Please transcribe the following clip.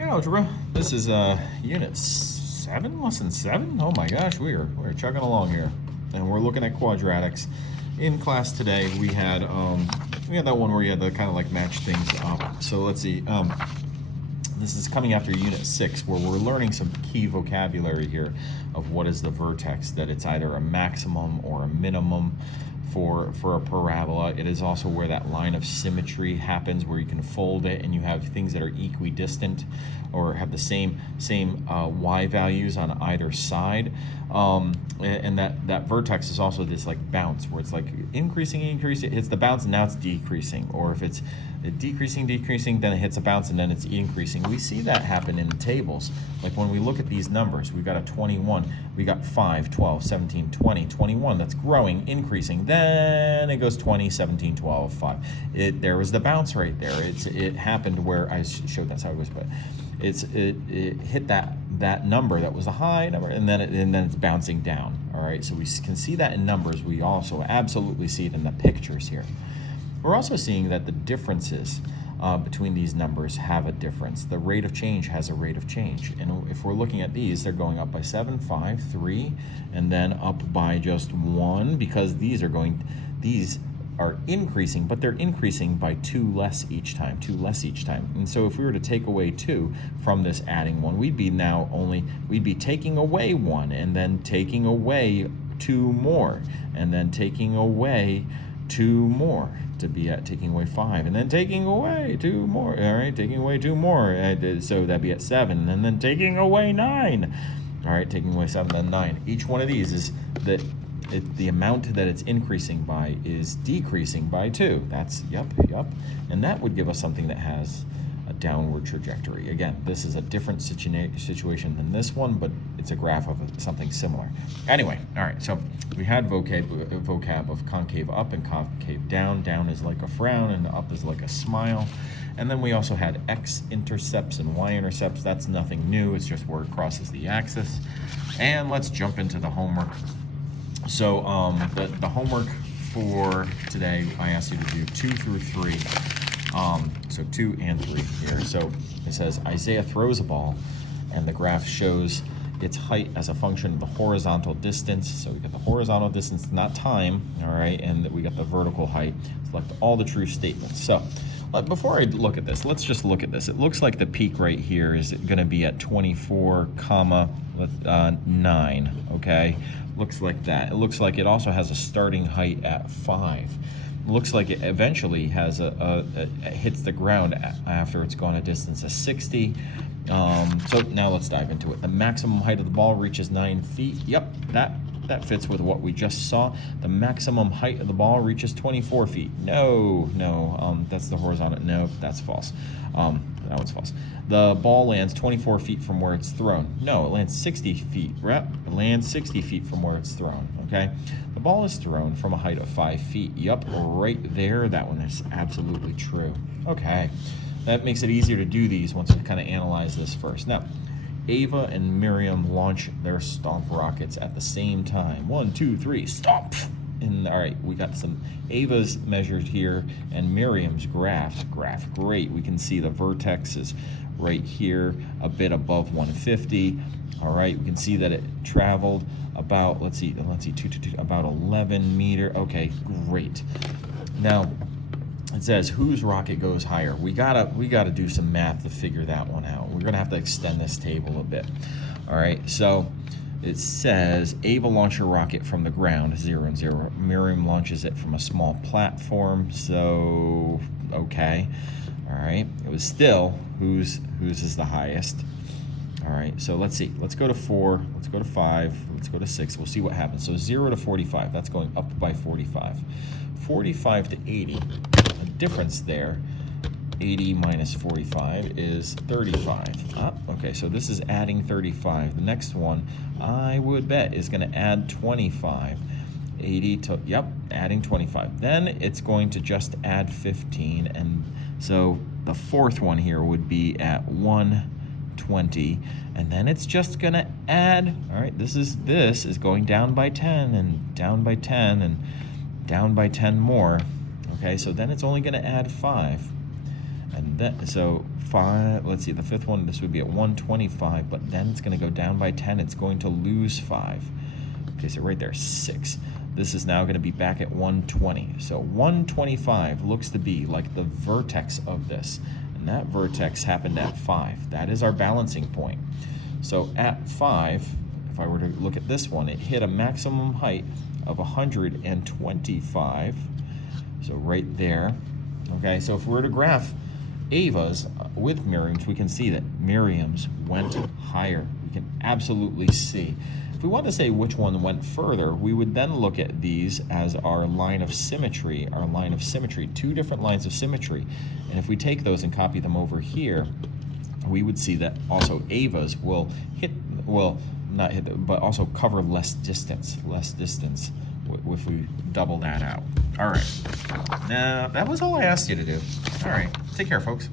Algebra. This is unit 7, lesson 7. Oh my gosh, we're chugging along here, and we're looking at quadratics. In class today, we had that one where you had to kind of like match things up. So let's see. This is coming after unit 6, where we're learning some key vocabulary here of what is the vertex. That it's either a maximum or a minimum for a parabola. It is also where that line of symmetry happens, where you can fold it and you have things that are equidistant or have the same y values on either side. And that vertex is also this like bounce, where it's like increasing, it hits the bounce and now it's decreasing. Or if it's decreasing, then it hits a bounce and then it's increasing. We see that happen in tables. Like when we look at these numbers, we've got a 21, we got 5, 12, 17, 20, 21. That's growing, increasing. Then it goes 20, 17, 12, 5. There was the bounce right there. It happened where I showed that sideways, but it hit that number that was a high number, and then it's bouncing down. All right, so we can see that in numbers. We also absolutely see it in the pictures here. We're also seeing that the differences between these numbers have a difference. The rate of change has a rate of change. And if we're looking at these, they're going up by 7, 5, 3, and then up by just 1, because these are increasing, but they're increasing by 2 less each time. And so if we were to take away 2 from this adding 1, we'd be taking away 1, and then taking away 2 more, and then taking away 2 more, to be at taking away 5, and then taking away 2 more. All right, taking away 2 more, so that'd be at 7, and then taking away 9. All right, taking away 7, then 9. Each one of these is that the amount that it's increasing by is decreasing by 2. That's yep, and that would give us something that has a downward trajectory. Again, this is a different situation than this one, but it's a graph of something similar. Anyway, all right, so we had vocab of concave up and concave down. Down is like a frown and up is like a smile. And then we also had x-intercepts and y-intercepts. That's nothing new, it's just where it crosses the axis. And let's jump into the homework. So the homework for today, I asked you to do 2 through 3. So 2 and 3 here. So it says Isaiah throws a ball, and the graph shows its height as a function of the horizontal distance. So we got the horizontal distance, not time, all right, and we got the vertical height. Select all the true statements. So before I look at this, let's just look at this. It looks like the peak right here is going to be at 24, 9, okay? Looks like that. It looks like it also has a starting height at 5. Looks like it eventually has hits the ground after it's gone a distance of 60. So now let's dive into it. The maximum height of the ball reaches 9 feet. Yep, that fits with what we just saw. The maximum height of the ball reaches 24 feet. No, that's the horizontal. No, that's false. That one's false. The ball lands 24 feet from where it's thrown. No, it lands 60 feet. It lands 60 feet from where it's thrown, okay? The ball is thrown from a height of 5 feet. Yup, right there. That one is absolutely true. Okay, that makes it easier to do these once we kind of analyze this first. Now, Ava and Miriam launch their stomp rockets at the same time. 1, 2, 3, stomp! And all right, we got some Ava's measured here and Miriam's graph. Great. We can see the vertex is right here, a bit above 150. All right, we can see that it traveled about, let's see, about 11 meter. Okay, great. Now, it says whose rocket goes higher. We gotta do some math to figure that one out. We're gonna have to extend this table a bit. All right, so it says Ava launched her rocket from the ground, 0 and 0. Miriam launches it from a small platform. So okay, all right. It was still whose is the highest. All right, so let's see. Let's go to 4. Let's go to 5. Let's go to 6. We'll see what happens. So 0 to 45. That's going up by 45. 45 to 80. The difference there. 80 minus 45 is 35. Okay, so this is adding 35. The next one, I would bet, is going to add 25. 80 to, yep, adding 25. Then it's going to just add 15. And so the fourth one here would be at 120. And then it's just going to add, all right, this is going down by 10 and down by 10 and down by 10 more. Okay, so then it's only going to add 5. And then, so 5, let's see, the fifth one, this would be at 125, but then it's going to go down by 10. It's going to lose 5. Okay, so right there, 6. This is now going to be back at 120. So 125 looks to be like the vertex of this. And that vertex happened at 5. That is our balancing point. So at 5, if I were to look at this one, it hit a maximum height of 125. So right there. Okay, so if we were to graph Ava's with Miriam's, we can see that Miriam's went higher. We can absolutely see. If we want to say which one went further, we would then look at these as our line of symmetry, two different lines of symmetry. And if we take those and copy them over here, we would see that also Ava's will not hit, but also cover less distance if we double that out. All right, now that was all I asked you to do. All right, take care, folks.